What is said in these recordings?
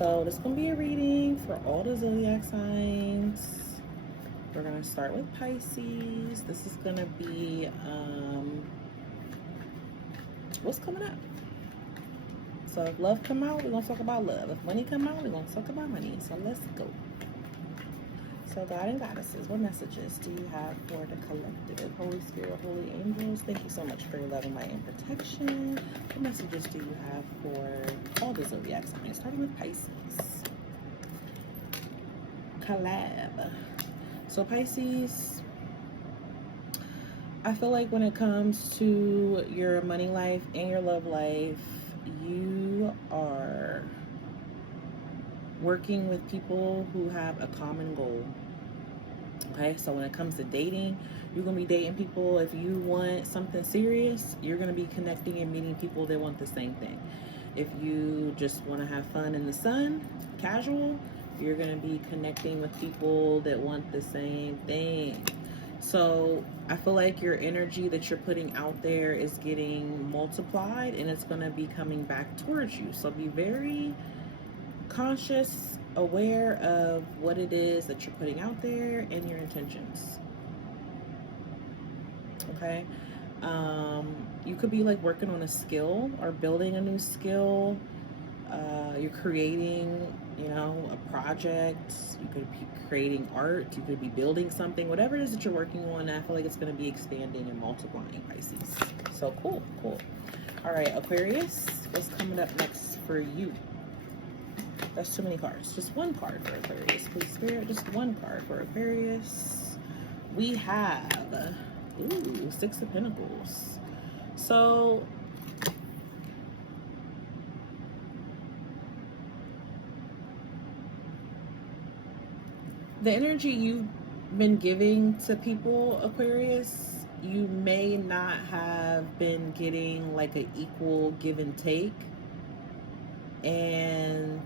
So this is going to be a reading for all the zodiac signs. We're going to start with Pisces. This is going to be what's coming up. So if love come out, we're going to talk about love. If money come out, we're going to talk about money. So let's go. So God and goddesses, what messages do you have for the collective? Holy Spirit, holy angels, thank you so much for your love and light and protection. What messages do you have for all the zodiac signs, starting with Pisces? Collab. So Pisces, I feel like when it comes to your money life and your love life, you are working with people who have a common goal. Okay, so when it comes to dating, you're going to be dating people. If you want something serious, you're going to be connecting and meeting people that want the same thing. If you just want to have fun in the sun, casual, you're going to be connecting with people that want the same thing. So I feel like your energy that you're putting out there is getting multiplied and it's going to be coming back towards you. So be very conscious, aware of what it is that you're putting out there and your intentions. Okay. You could be like working on a skill or building a new skill. You're creating, a project. You could be creating art. You could be building something. Whatever it is that you're working on, I feel like it's going to be expanding and multiplying, Pisces. So cool. All right, Aquarius, what's coming up next for you? That's too many cards. Just one card for Aquarius, please, Spirit. Just one card for Aquarius. We have, Six of Pentacles. So, the energy you've been giving to people, Aquarius, you may not have been getting like an equal give and take. And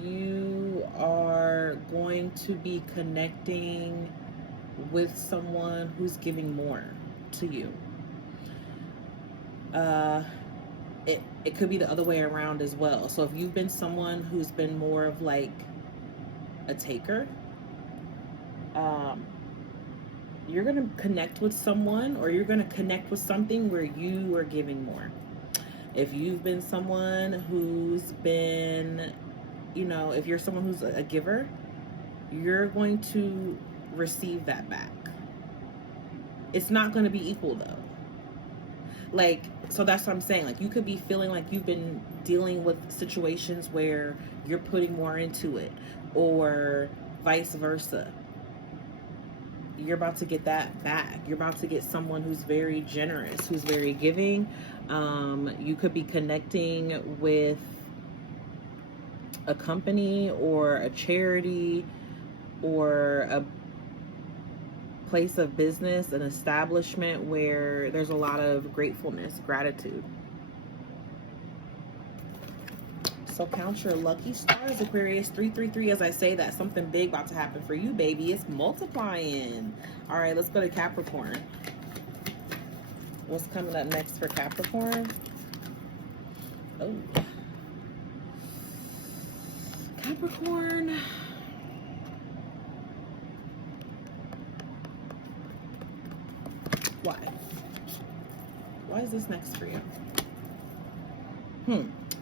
you are going to be connecting with someone who's giving more to you. It could be the other way around as well. So if you've been someone who's been more of like a taker, you're going to connect with someone, or you're going to connect with something where you are giving more. If you've been someone who's been, if you're someone who's a giver, you're going to receive that back. It's not going to be equal though. Like, so that's what I'm saying. Like, you could be feeling like you've been dealing with situations where you're putting more into it, or vice versa. You're about to get that back. You're about to get someone who's very generous, who's very giving. You could be connecting with a company or a charity or a place of business, an establishment where there's a lot of gratefulness, gratitude. So count your lucky stars, Aquarius. 333. As I say that, something big about to happen for you, baby. It's multiplying. All right, let's go to Capricorn. What's coming up next for Capricorn? Oh, Capricorn. Why is this next for you?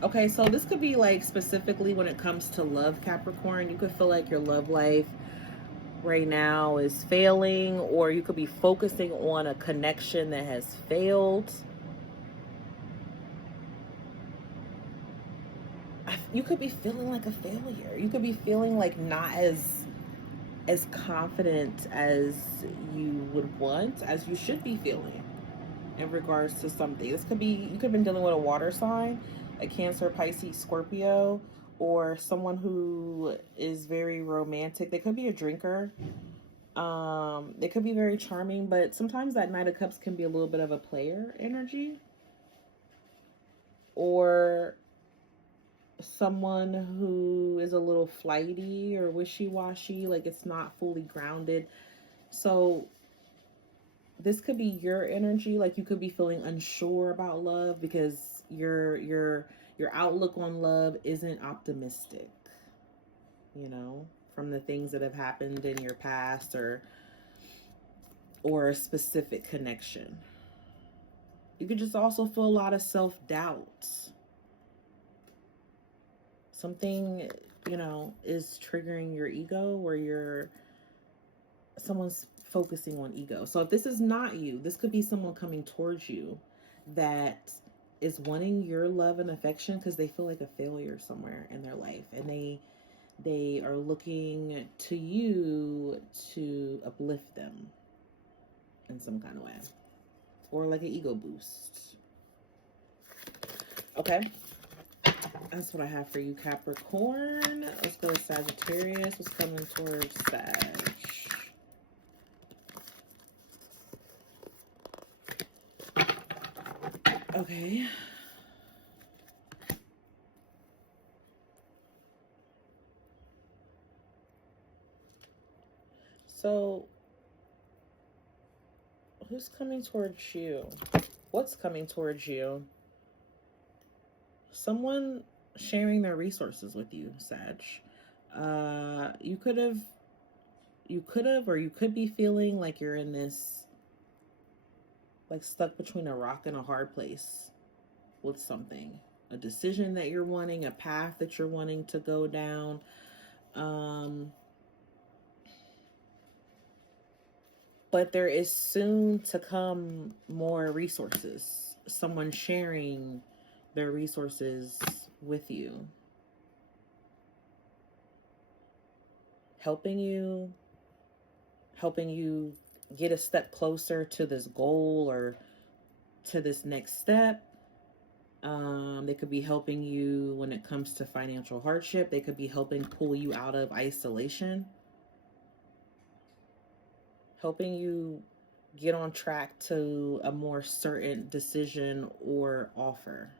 Okay, so this could be like specifically when it comes to love, Capricorn. You could feel like your love life right now is failing, or you could be focusing on a connection that has failed. You could be feeling like a failure. You could be feeling like not as confident as you would want, as you should be feeling in regards to something. This could be, you could have been dealing with a water sign, a Cancer, Pisces, Scorpio, or someone who is very romantic. They could be a drinker. They could be very charming, but sometimes that Knight of Cups can be a little bit of a player energy. Or someone who is a little flighty or wishy-washy, like it's not fully grounded. So this could be your energy. Like, you could be feeling unsure about love because you're Your outlook on love isn't optimistic, you know, from the things that have happened in your past or a specific connection. You could just also feel a lot of self-doubt. Something, you know, is triggering your ego, where someone's focusing on ego. So if this is not you, this could be someone coming towards you that is wanting your love and affection because they feel like a failure somewhere in their life, and they are looking to you to uplift them in some kind of way, or like an ego boost. Okay, that's what I have for you, Capricorn. Let's go to Sagittarius. What's coming towards Sag? Okay. So, who's coming towards you? What's coming towards you? Someone sharing their resources with you, Sag. You could have, or you could be feeling like you're in this, like stuck between a rock and a hard place with something, a decision that you're wanting, a path that you're wanting to go down. But there is soon to come more resources. Someone sharing their resources with you, helping you get a step closer to this goal or to this next step. They could be helping you when it comes to financial hardship. They could be helping pull you out of isolation, helping you get on track to a more certain decision or offer.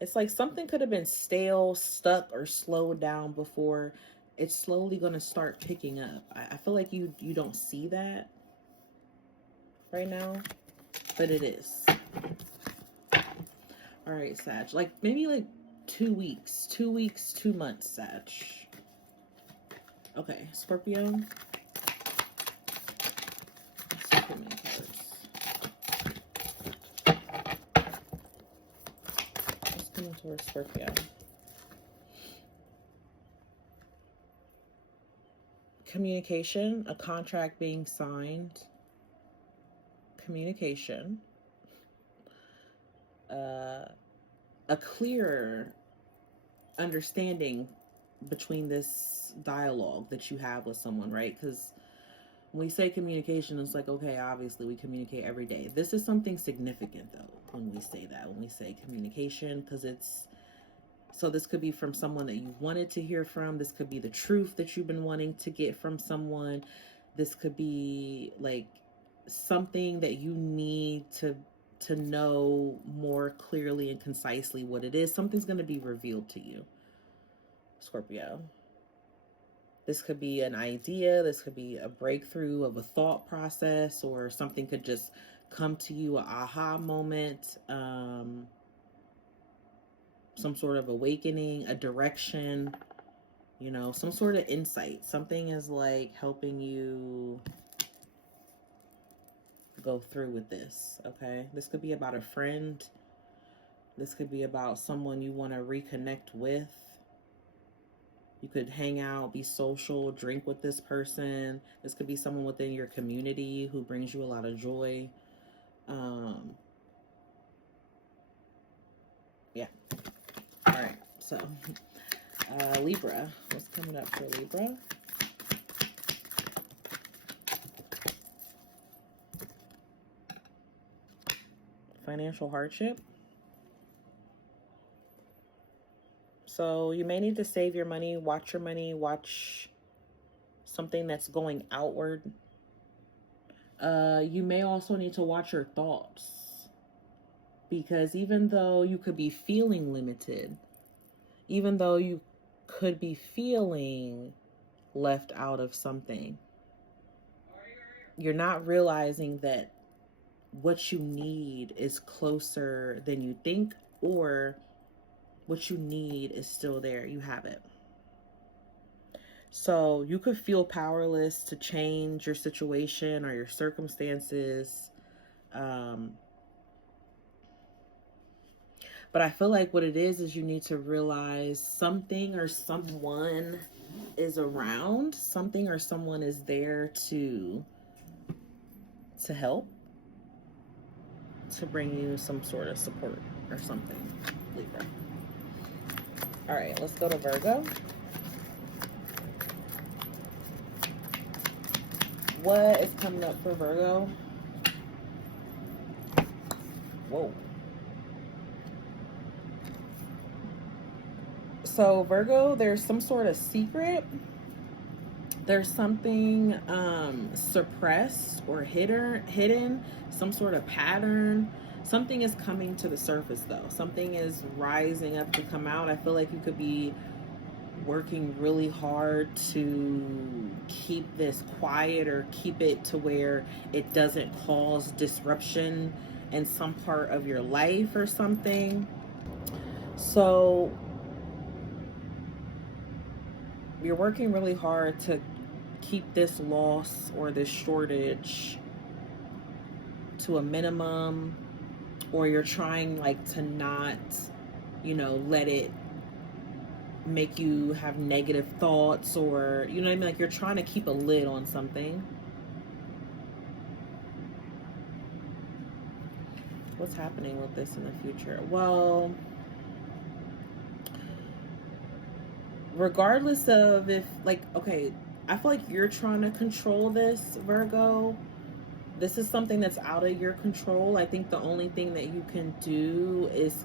It's like something could have been stale, stuck, or slowed down before. It's slowly going to start picking up. I feel like you don't see that right now, but it is. All right, Sag. Like maybe like 2 weeks, 2 months, Sag. Okay, Scorpio. What's coming towards Scorpio? Communication, a contract being signed. Communication. A clearer understanding between this dialogue that you have with someone, right? Because when we say communication, it's like, okay, obviously we communicate every day. This is something significant, though, when we say that, when we say communication, because so this could be from someone that you've wanted to hear from. This could be the truth that you've been wanting to get from someone. This could be like something that you need to know more clearly and concisely what it is. Something's going to be revealed to you, Scorpio. This could be an idea. This could be a breakthrough of a thought process, or something could just come to you, an aha moment, some sort of awakening, a direction, you know, some sort of insight. Something is like helping you go through with this, okay? This could be about a friend. This could be about someone you want to reconnect with. You could hang out, be social, drink with this person. This could be someone within your community who brings you a lot of joy. Yeah. All right. So, Libra. What's coming up for Libra? Financial hardship. So you may need to save your money, watch something that's going outward. You may also need to watch your thoughts, because even though you could be feeling limited, even though you could be feeling left out of something, you're not realizing that what you need is closer than you think, or what you need is still there. You have it. So you could feel powerless to change your situation or your circumstances. Um, but I feel like what it is you need to realize something or someone is around, something or someone is there to help, to bring you some sort of support or something, Libra. All right, let's go to Virgo. What is coming up for Virgo? Whoa. So Virgo, there's some sort of secret. There's something suppressed or hidden, some sort of pattern. Something is coming to the surface though. Something is rising up to come out. I feel like you could be working really hard to keep this quiet or keep it to where it doesn't cause disruption in some part of your life or something. So you're working really hard to keep this loss or this shortage to a minimum, or you're trying like to not, let it make you have negative thoughts, or you know what I mean, like you're trying to keep a lid on something. What's happening with this in the future? Well, regardless of if okay, I feel like you're trying to control this, Virgo. This is something that's out of your control. I think the only thing that you can do is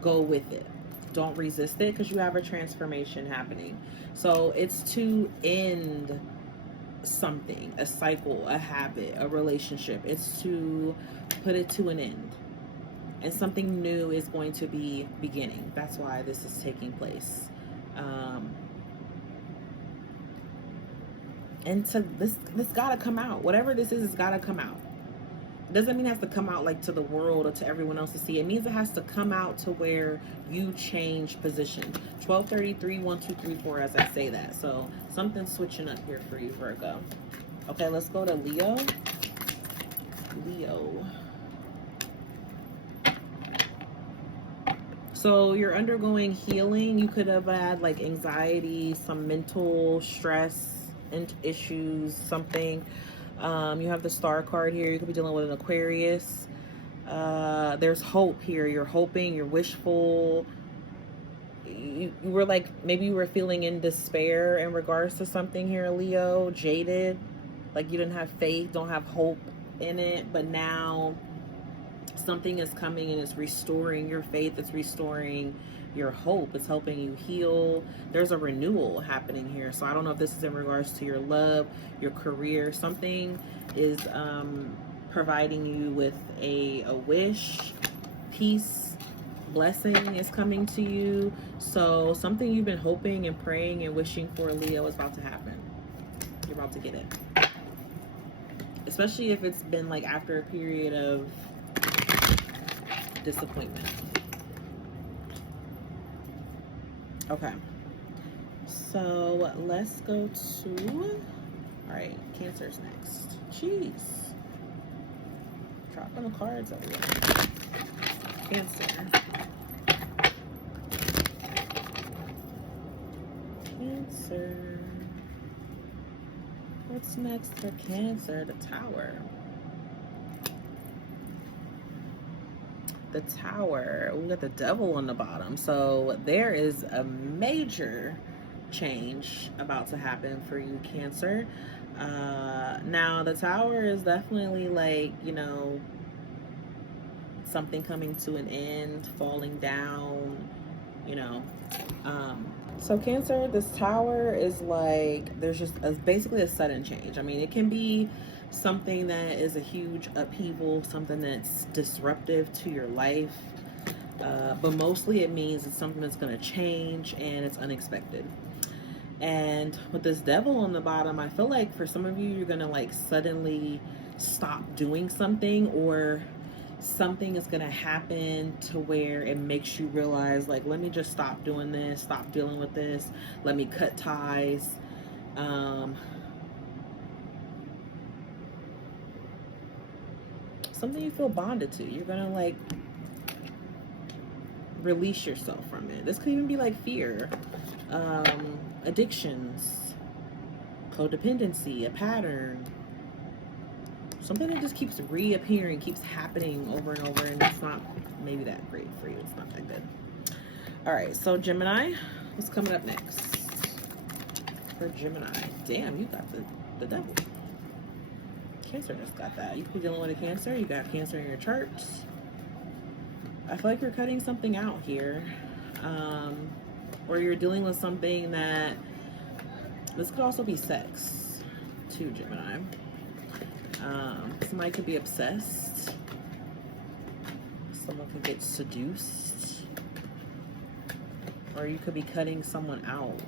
go with it. Don't resist it, because you have a transformation happening. So it's to end something, a cycle, a habit, a relationship. It's to put it to an end. And something new is going to be beginning. That's why this is taking place. And to this gotta come out. Whatever this is, it's gotta come out. It doesn't mean it has to come out like to the world or to everyone else to see. It means it has to come out to where you change position. 1233, 1, 2, 3, 4, as I say that. So something's switching up here for you, Virgo. Okay, let's go to Leo. Leo. So you're undergoing healing. You could have had like anxiety, some mental stress and issues, something. You have the Star card here. You could be dealing with an Aquarius. There's hope here. You're hoping, you're wishful. You were like, maybe you were feeling in despair in regards to something here, Leo. Jaded. Like you didn't have faith, don't have hope in it. But now something is coming and it's restoring your faith. It's restoring your hope. It's helping you heal. There's a renewal happening here. So I don't know if this is in regards to your love, your career. Something is providing you with a wish, peace, blessing is coming to you. So something you've been hoping and praying and wishing for, Leo, is about to happen. You're about to get it. Especially if it's been like after a period of disappointment. Okay, so let's go to, all right, Cancer's next. Jeez, dropping the cards over here. Cancer. Cancer. What's next for Cancer? The Tower. The Tower. We got the Devil on the bottom. So there is a major change about to happen for you, Cancer. Now the Tower is definitely like, something coming to an end, falling down, so Cancer, this Tower is like, there's just basically a sudden change. I mean, it can be something that is a huge upheaval, something that's disruptive to your life, but mostly it means it's something that's going to change and it's unexpected. And with this Devil on the bottom, I feel like for some of you, you're going to like suddenly stop doing something, or something is going to happen to where it makes you realize, like, let me just stop doing this, stop dealing with this, let me cut ties. Something you feel bonded to. You're going to, like, release yourself from it. This could even be like fear, addictions, codependency, a pattern, something that just keeps reappearing, keeps happening over and over, and it's not maybe that great for you. It's not that good. All right, so Gemini, what's coming up next for Gemini? Damn, you got the devil. Cancer just got that. You could be dealing with a Cancer. You got Cancer in your charts. I feel like you're cutting something out here, or you're dealing with something that, this could also be sex too, Gemini. Somebody could be obsessed. Someone could get seduced, or you could be cutting someone out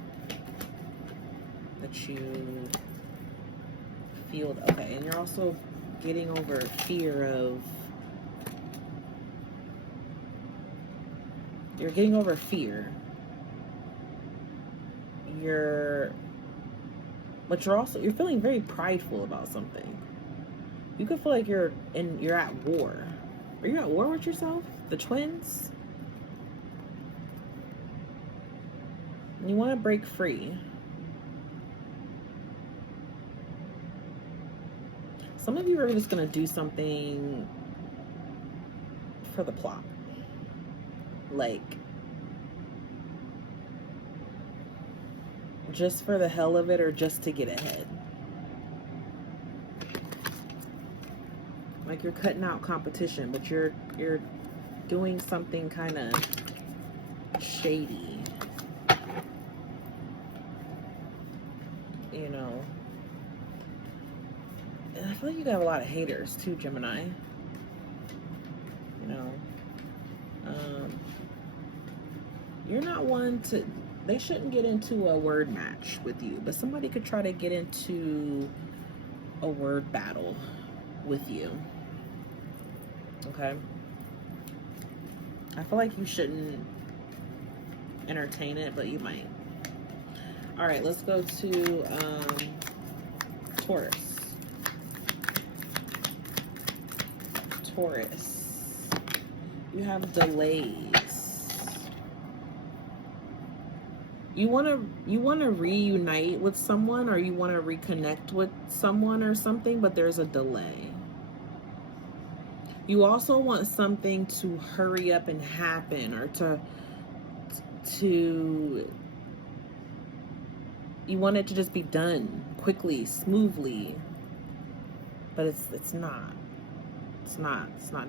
that you feel. Okay, and you're also getting over fear of. You're getting over fear. But you're feeling very prideful about something. You could feel like you're at war. Are you at war with yourself? The twins? You want to break free. Some of you are just going to do something for the plot. Like, just for the hell of it, or just to get ahead. Like, you're cutting out competition, but you're doing something kind of shady. You know. And I feel like you have a lot of haters too, Gemini. You know. You're not one to, they shouldn't get into a word match with you, but somebody could try to get into a word battle with you. Okay? I feel like you shouldn't entertain it, but you might. All right, let's go to Taurus. Taurus. You have delays. You want to reunite with someone, or you want to reconnect with someone or something, but there's a delay. You also want something to hurry up and happen, or to you want it to just be done quickly, smoothly, but it's not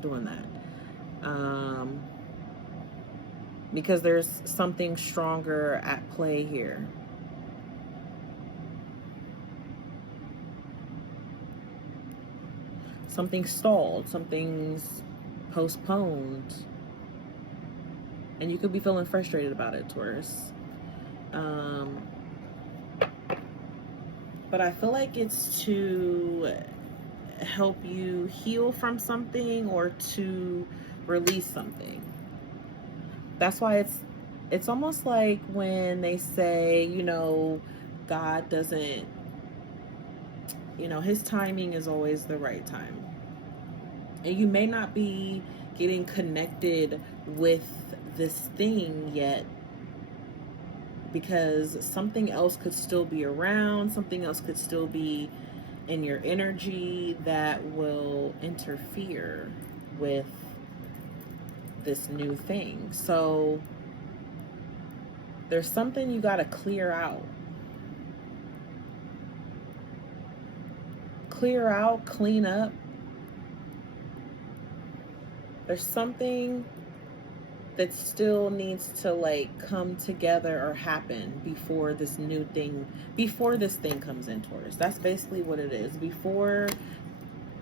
doing that. Because there's something stronger at play here. Something stalled, something's postponed, and you could be feeling frustrated about it, Taurus. But I feel like it's to help you heal from something, or to release something. That's why it's almost like when they say, you know, God doesn't, you know, his timing is always the right time. And you may not be getting connected with this thing yet, because something else could still be around, something else could still be in your energy that will interfere with this new thing. So there's something you got to clear out. Clear out, clean up. There's something that still needs to, like, come together or happen before this thing comes in, Taurus. That's basically what it is. Before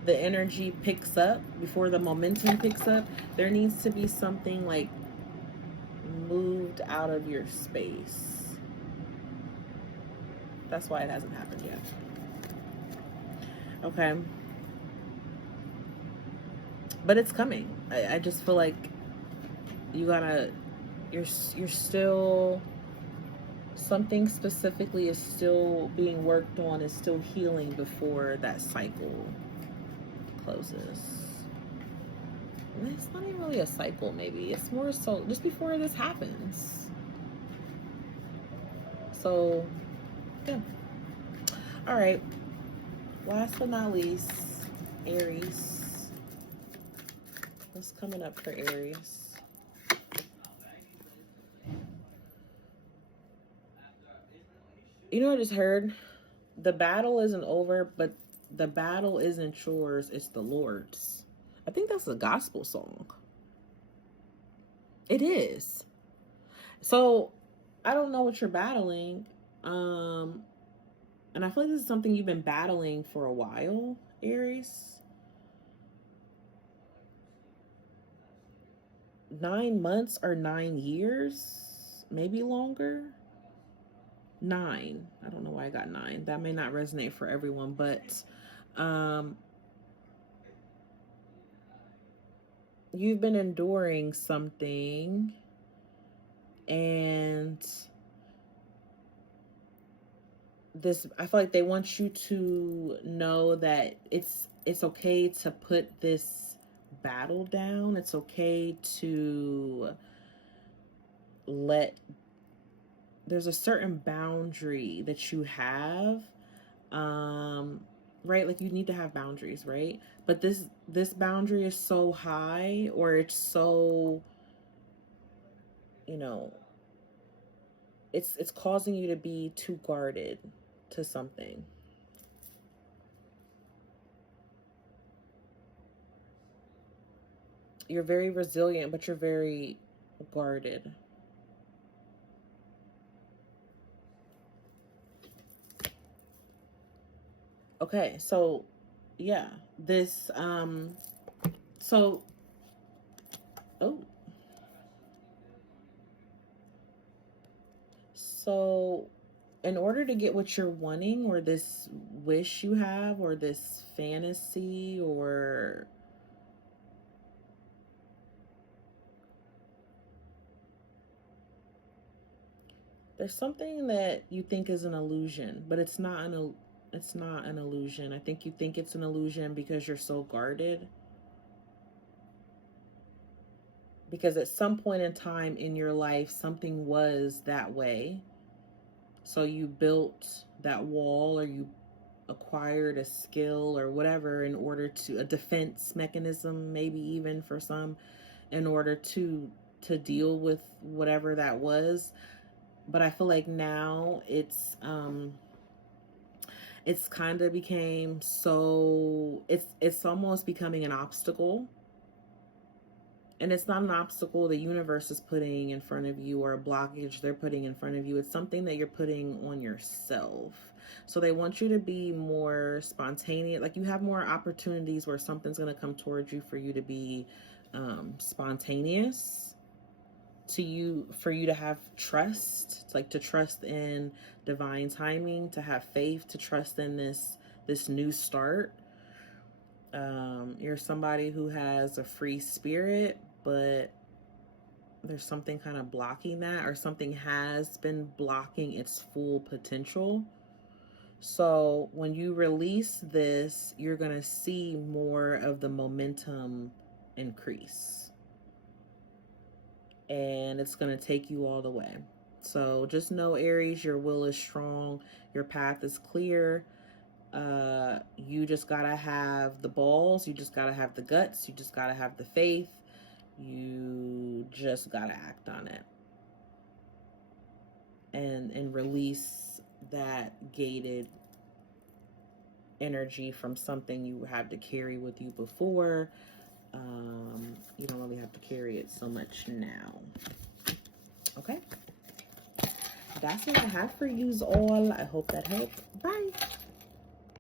the energy picks up, before the momentum picks up, there needs to be something, like, moved out of your space. That's why it hasn't happened yet. Okay. but it's coming. I just feel like you gotta, you're still, something specifically is still being worked on, is still healing before that cycle closes. And it's not even really a cycle, maybe. It's more so just before this happens. So, yeah. All right. Last but not least, Aries. What's coming up for Aries? You know what I just heard? The battle isn't over, but the battle isn't yours, it's the Lord's. I think that's a gospel song. It is. So I don't know what you're battling. And I feel like this is something you've been battling for a while, Aries. 9 months or 9 years, maybe longer. 9. I don't know why I got 9. That may not resonate for everyone, but you've been enduring something, and this, I feel like they want you to know that it's okay to put this battle down. It's okay to let, there's a certain boundary that you have, right? Like you need to have boundaries, right? But this boundary is so high, or it's so, you know, it's causing you to be too guarded to something. You're very resilient, but you're very guarded. Okay, so yeah, this so oh so in order to get what you're wanting, or this wish you have, or this fantasy, or there's something that you think is an illusion, but it's not an illusion. I think you think it's an illusion because you're so guarded. Because at some point in time in your life, something was that way. So you built that wall, or you acquired a skill or whatever in order to, a defense mechanism, maybe even for some, in order to deal with whatever that was. But I feel like now it's kind of became so, it's almost becoming an obstacle. And it's not an obstacle the universe is putting in front of you, or a blockage they're putting in front of you. It's something that you're putting on yourself. So they want you to be more spontaneous. Like you have more opportunities where something's going to come towards you for you to be spontaneous, for you to have trust, like to trust in divine timing, to have faith, to trust in this new start. You're somebody who has a free spirit, but there's something kind of blocking that, or something has been blocking its full potential. So when you release this, you're going to see more of the momentum increase, and it's going to take you all the way. So just know, Aries, your will is strong, your path is clear. You just gotta have the balls, you just gotta have the guts, you just gotta have the faith, you just gotta act on it, and release that gated energy from something you had to carry with you before. You don't really have to carry it so much now. Okay, that's what I have for you all. I hope that helped. Bye.